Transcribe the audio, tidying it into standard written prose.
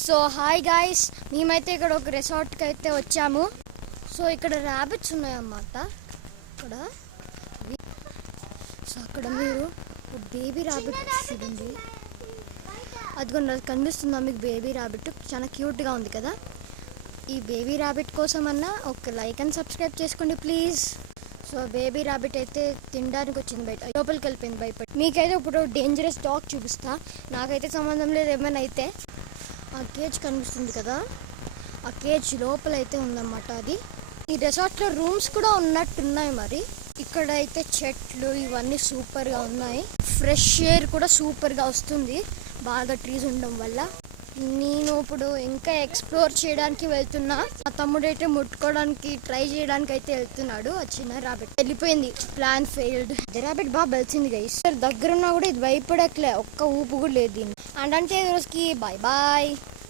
So hi guys, మేమైతే ఇక్కడ ఒక రిసార్ట్కి అయితే వచ్చాము. సో ఇక్కడ ర్యాబిట్స్ ఉన్నాయన్నమాట. ఇక్కడ సో అక్కడ మీరు బేబీ ర్యాబిట్ చూడండి, అదిగోండి, అది కనిపిస్తుందా మీకు? బేబీ ర్యాబిట్ చాలా క్యూట్గా ఉంది కదా. ఈ బేబీ ర్యాబిట్ కోసం అన్నా ఒక లైక్ అండ్ సబ్స్క్రైబ్ చేసుకోండి ప్లీజ్. సో బేబీ ర్యాబిట్ అయితే తినడానికి వచ్చింది, బయట లోపలికి వెళ్ళిపోయింది భయపడి. మీకైతే ఇప్పుడు డేంజరస్ డాగ్ చూపిస్తా, నాకైతే సంబంధం లేదు. ఏమైనా అయితే ఆ కేజ్ కనిపిస్తుంది కదా, ఆ కేజ్ లోపల అయితే ఉందన్నమాట. అది ఈ రిసార్ట్లో రూమ్స్ కూడా ఉన్నట్టున్నాయి. మరి ఇక్కడ అయితే చెట్లు ఇవన్నీ సూపర్గా ఉన్నాయి, ఫ్రెష్ ఎయిర్ కూడా సూపర్గా వస్తుంది బాగా ట్రీస్ ఉండడం వల్ల. నేను ఇప్పుడు ఇంకా ఎక్స్ప్లోర్ చేయడానికి వెళ్తున్నా. మా తమ్ముడు అయితే ముట్టుకోవడానికి ట్రై చేయడానికి అయితే వెళ్తున్నాడు. ఆ చిన్న ర్యాబిట్ వెళ్ళిపోయింది, ప్లాన్ ఫెయిల్డ్. ర్యాబిట్ బాగా బలిసింది గైస్, దగ్గరున్నా కూడా ఇది భయపడట్లే, ఒక్క ఊపు కూడా లేదు దీన్ని. అంటే ఈ రోజుకి బాయ్ బాయ్.